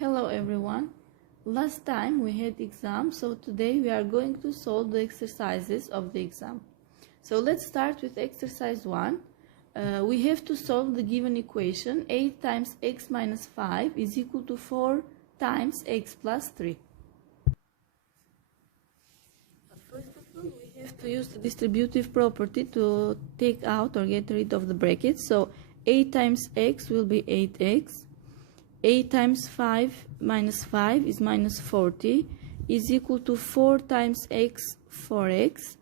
Hello everyone. Last time we had exam, so today we are going to solve the exercises of the exam. So let's start with exercise 1. We have to solve the given equation 8 times x minus 5 is equal to 4 times x plus 3. First of all, we have to use the distributive property to take out or get rid of the brackets. So 8 times x will be 8x. 8 times 5 minus 5 is minus 40 is equal to 4 times x 4x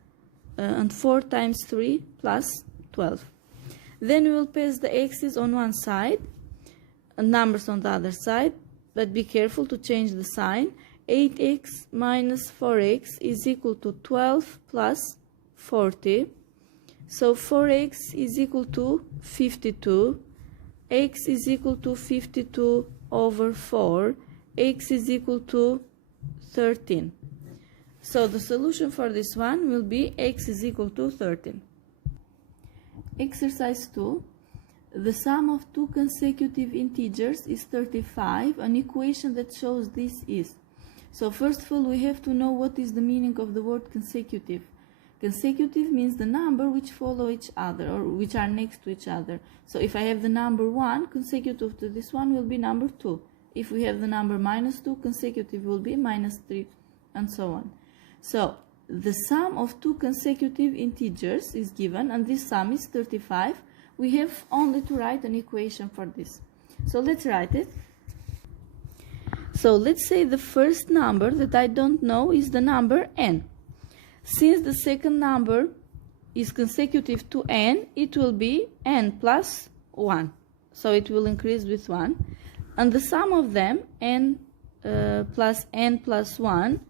and 4 times 3 plus 12. Then we will pass the x's on one side and numbers on the other side, but be careful to change the sign. 8x minus 4x is equal to 12 plus 40. So 4x is equal to 52. X is equal to 52 over 4. X is equal to 13. So the solution for this one will be x is equal to 13. Exercise 2. The sum of two consecutive integers is 35. An equation that shows this is. So first of all, we have to know what is the meaning of the word consecutive. Consecutive means the number which follow each other or which are next to each other. So if I have the number 1, consecutive to this one will be number 2. If we have the number minus 2, consecutive will be minus 3, and so on. So the sum of two consecutive integers is given, and this sum is 35. We have only to write an equation for this. So let's write it. So let's say the first number that I don't know is the number n. Since the second number is consecutive to n, it will be n plus 1. So it will increase with 1. And the sum of them, n plus 1,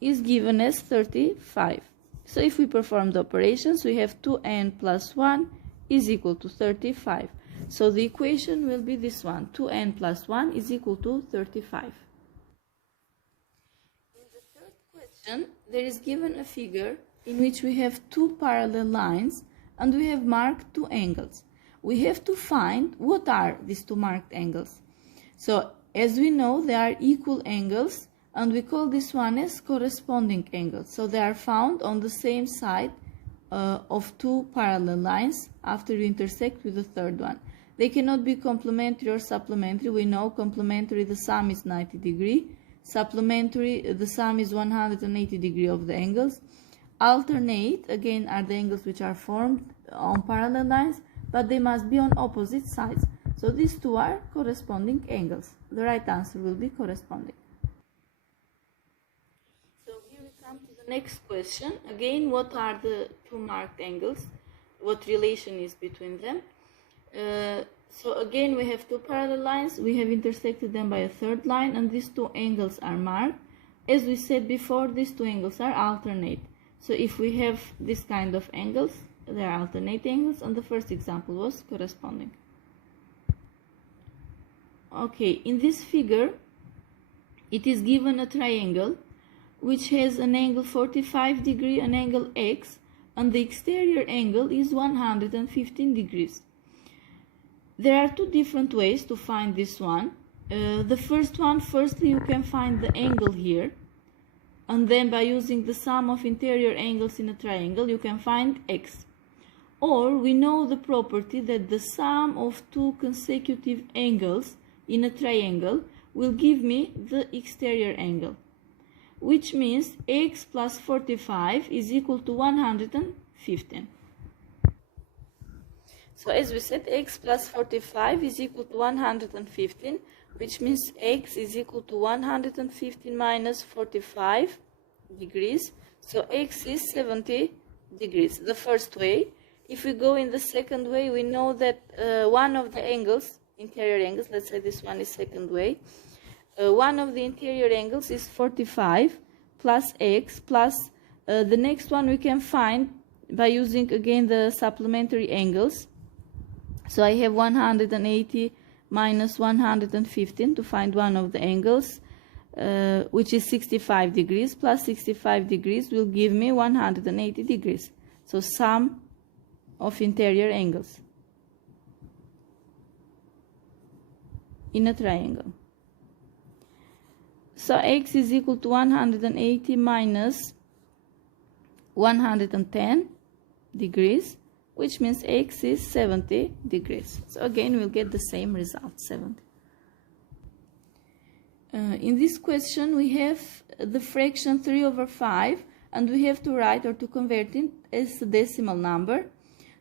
is given as 35. So if we perform the operations, we have 2n plus 1 is equal to 35. So the equation will be this one. 2n plus 1 is equal to 35. There is given a figure in which we have two parallel lines and we have marked two angles. We have to find what are these two marked angles. So as we know, they are equal angles and we call this one as corresponding angles. So they are found on the same side of two parallel lines after you intersect with the third one. They cannot be complementary or supplementary. We know complementary, the sum is 90 degrees. Supplementary, the sum is 180 degrees of the angles. Alternate, again, are the angles which are formed on parallel lines, but they must be on opposite sides. So these two are corresponding angles. The right answer will be corresponding. So here we come to the next question. Again, what are the two marked angles? What relation is between them? So again, we have two parallel lines, we have intersected them by a third line, and these two angles are marked. As we said before, these two angles are alternate. So if we have this kind of angles, they are alternate angles, and the first example was corresponding. Okay, in this figure, it is given a triangle which has an angle 45 degrees, an angle x, and the exterior angle is 115 degrees. There are two different ways to find this one. The first one, firstly you can find the angle here, and then by using the sum of interior angles in a triangle you can find x. Or we know the property that the sum of two consecutive angles in a triangle will give me the exterior angle, which means x plus 45 is equal to 115. So as we said, x plus 45 is equal to 115, which means x is equal to 115 minus 45 degrees. So x is 70 degrees, the first way. If we go in the second way, we know that one of the angles, interior angles, let's say this one is second way, one of the interior angles is 45 plus x plus the next one we can find by using again the supplementary angles. So I have 180 minus 115 to find one of the angles, which is 65 degrees, plus 65 degrees will give me 180 degrees. So sum of interior angles in a triangle. So x is equal to 180 minus 110 degrees, which means x is 70 degrees. So again, we'll get the same result, 70. In this question, we have the fraction 3 over 5, and we have to write or to convert it as a decimal number.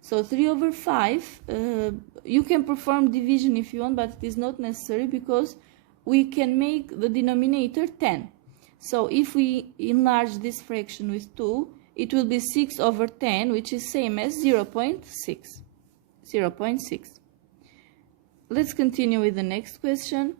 So 3 over 5, you can perform division if you want, but it is not necessary because we can make the denominator 10. So if we enlarge this fraction with 2, it will be 6 over 10, which is same as 0.6. 0.6. Let's continue with the next question.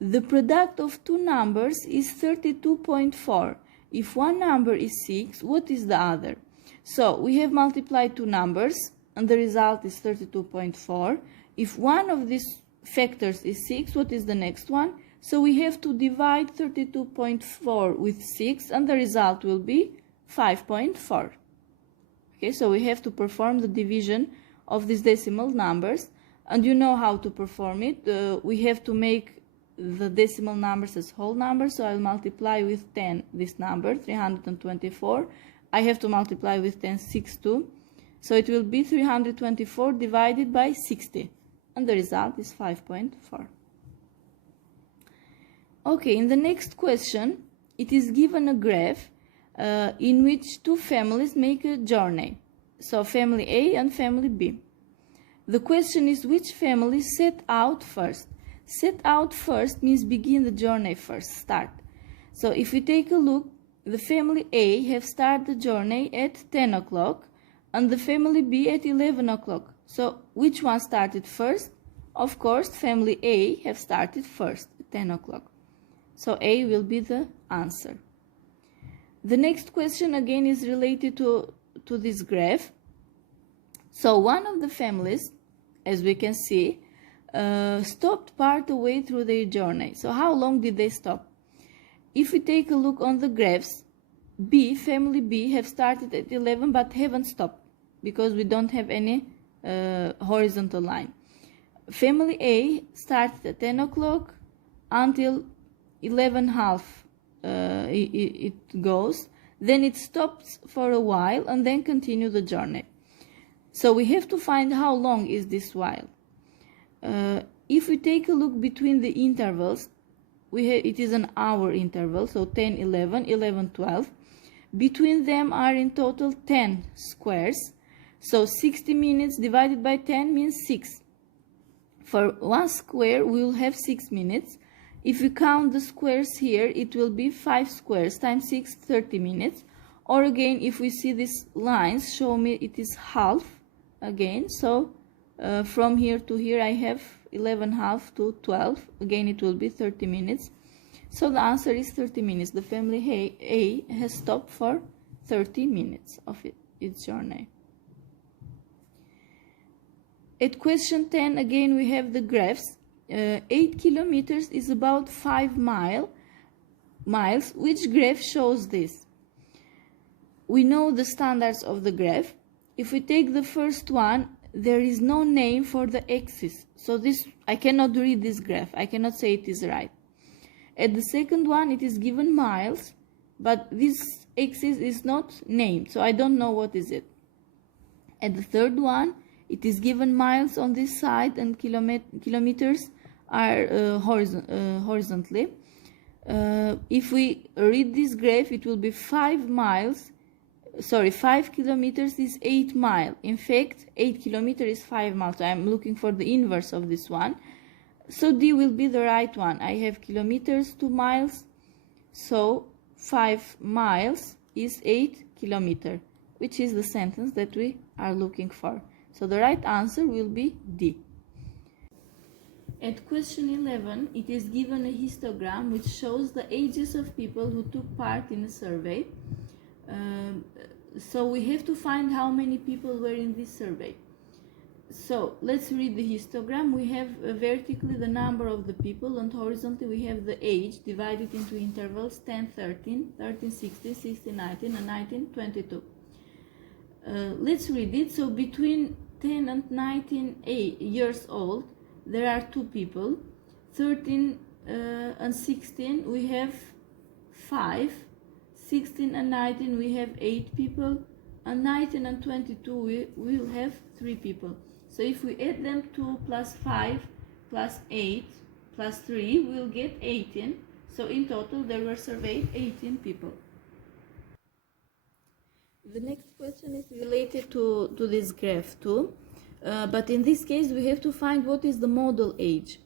The product of two numbers is 32.4. If one number is 6, what is the other? So we have multiplied two numbers, and the result is 32.4. If one of these factors is 6, what is the next one? So we have to divide 32.4 with 6, and the result will be 5.4. Okay, so we have to perform the division of these decimal numbers, and you know how to perform it. We have to make the decimal numbers as whole numbers, so I'll multiply with 10 this number, 324. I have to multiply with 10 6 too, so it will be 324 divided by 60, and the result is 5.4. Okay, in the next question, it is given a graph in which two families make a journey, so family A and family B. The question is which family set out first. Set out first means begin the journey first, start. So if we take a look, the family A have started the journey at 10 o'clock and the family B at 11 o'clock. So which one started first? Of course, family A have started first at 10 o'clock. So A will be the answer. The next question again is related to this graph. So one of the families, as we can see, stopped part away through their journey. So how long did they stop? If we take a look on the graphs, family B have started at 11 but haven't stopped because we don't have any horizontal line. Family A started at 10 o'clock until 11:30 it goes, then it stops for a while and then continue the journey. So we have to find how long is this while. If we take a look between the intervals, it is an hour interval, so 10, 11, 11, 12. Between them are in total 10 squares, so 60 minutes divided by 10 means 6. For one square, we will have 6 minutes. If we count the squares here, it will be 5 squares times 6, 30 minutes. Or again, if we see these lines, show me it is half again, so from here to here I have 11:30 to 12. Again, it will be 30 minutes. So the answer is 30 minutes. The family A has stopped for 30 minutes of its journey. At question 10, again we have the graphs. 8 kilometers is about 5 miles. Which graph shows this? We know the standards of the graph. If we take the first one, there is no name for the axis. So I cannot read this graph. I cannot say it is right. At the second one, it is given miles, but this axis is not named, so I don't know what is it. At the third one, it is given miles on this side and kilometers are horizontally. If we read this graph, it will be 5 kilometers is 8 miles. In fact, 8 kilometers is 5 miles. So I'm looking for the inverse of this one. So D will be the right one. I have kilometers to miles. So 5 miles is 8 kilometers, which is the sentence that we are looking for. So the right answer will be D. At question 11, it is given a histogram which shows the ages of people who took part in a survey. So we have to find how many people were in this survey. So let's read the histogram. We have vertically the number of the people and horizontally we have the age divided into intervals 10, 13, 13, 16, 16, 19 and 19, 22. Let's read it. So between 10 and 19 years old, there are 2 people. 13 and 16 we have 5. 16 and 19 we have 8 people, and 19 and 22 we will have 3 people. So if we add them, 2 plus 5 plus 8 plus 3, we'll get 18. So in total there were surveyed 18 people. The next question is related to this graph too, but in this case we have to find what is the model age.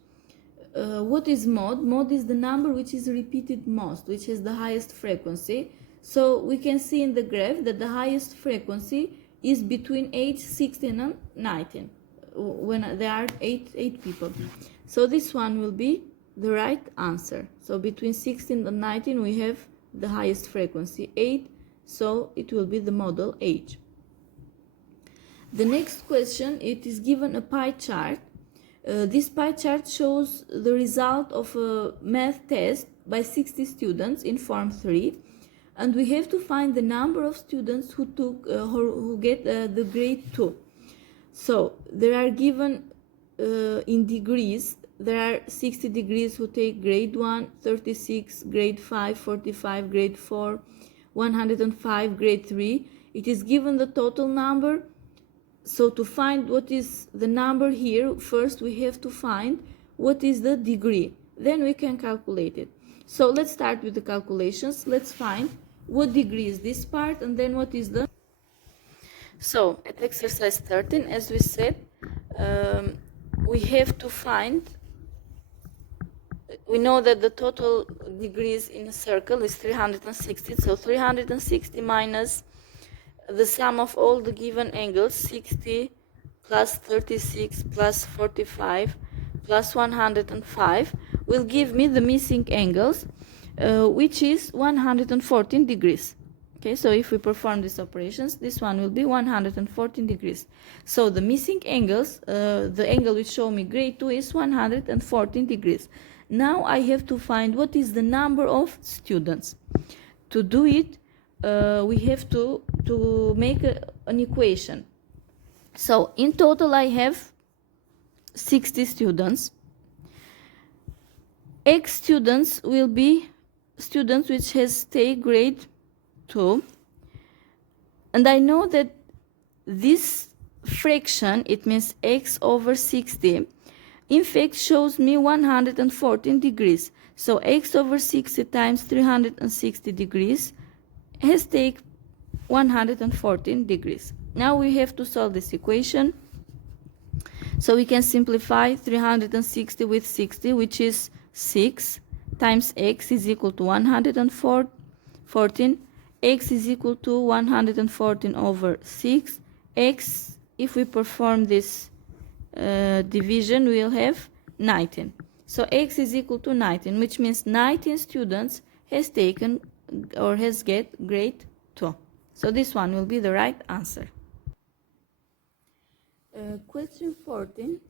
What is mod? Mod is the number which is repeated most, which has the highest frequency. So we can see in the graph that the highest frequency is between age 16 and 19, when there are 8 people. So this one will be the right answer. So between 16 and 19 we have the highest frequency, 8, so it will be the model age. The next question, it is given a pie chart. This pie chart shows the result of a math test by 60 students in Form 3, and we have to find the number of students who get the grade 2. So there are given in degrees. There are 60 degrees who take grade 1, 36 grade 5, 45 grade 4, 105 grade 3. It is given the total number. So to find what is the number here, first we have to find what is the degree. Then we can calculate it. So let's start with the calculations. Let's find what degree is this part, and then what is the... So at exercise 13, as we said, we have to find... We know that the total degrees in a circle is 360. So 360 minus the sum of all the given angles, 60 plus 36 plus 45 plus 105, will give me the missing angles, which is 114 degrees. Okay, so if we perform these operations, this one will be 114 degrees. So the missing angles, the angle which show me grade 2 is 114 degrees. Now I have to find what is the number of students. To do it, we have to make an equation. So in total I have 60 students. X students will be students which has take grade 2, and I know that this fraction, it means x over 60, in fact shows me 114 degrees. So x over 60 times 360 degrees has take 114 degrees. Now we have to solve this equation. So we can simplify 360 with 60, which is 6 times x is equal to 114. X is equal to 114 over 6. X, if we perform this division, we will have 19. So x is equal to 19, which means 19 students has taken or has get grade 2. So this one will be the right answer. Question 14.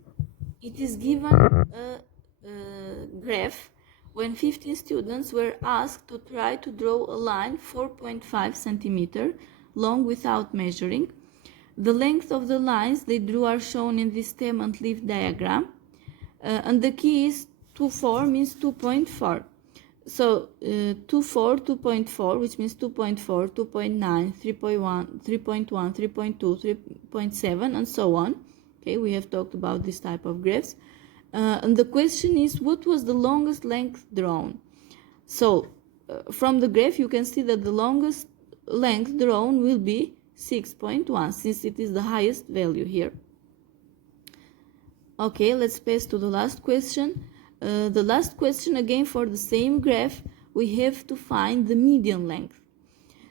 It is given a graph when 15 students were asked to try to draw a line 4.5 centimeter long without measuring. The length of the lines they drew are shown in this stem and leaf diagram. And the key is 2,4 means 2.4. So 2,4, 2.4, which means 2.4, 2.9, 3.1, 3.1, 3.2, 3.7, and so on. Okay, we have talked about this type of graphs. And the question is, what was the longest length drawn? So from the graph you can see that the longest length drawn will be 6.1, since it is the highest value here. Okay, let's pass to the last question. The last question, again for the same graph, we have to find the median length.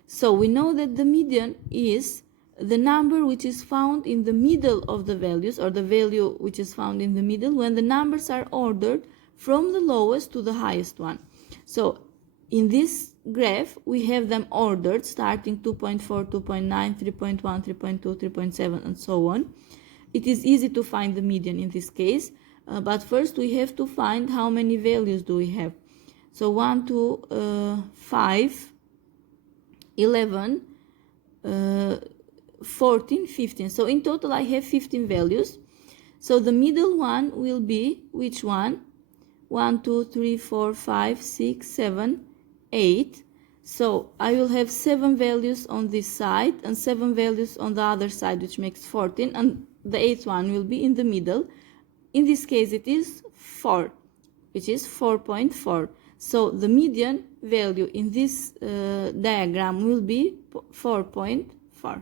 So we know that the median is the number which is found in the middle of the values, or the value which is found in the middle when the numbers are ordered from the lowest to the highest one. So in this graph we have them ordered starting 2.4, 2.9, 3.1, 3.2, 3.7, and so on. It is easy to find the median in this case, but first we have to find how many values do we have. So 1, 2, 5, 11, 14, 15. So in total I have 15 values. So the middle one will be which one? 1, 2, 3, 4, 5, 6, 7, 8. So I will have 7 values on this side and 7 values on the other side, which makes 14, and the 8th one will be in the middle. In this case it is 4, which is 4.4. So the median value in this diagram will be 4.4.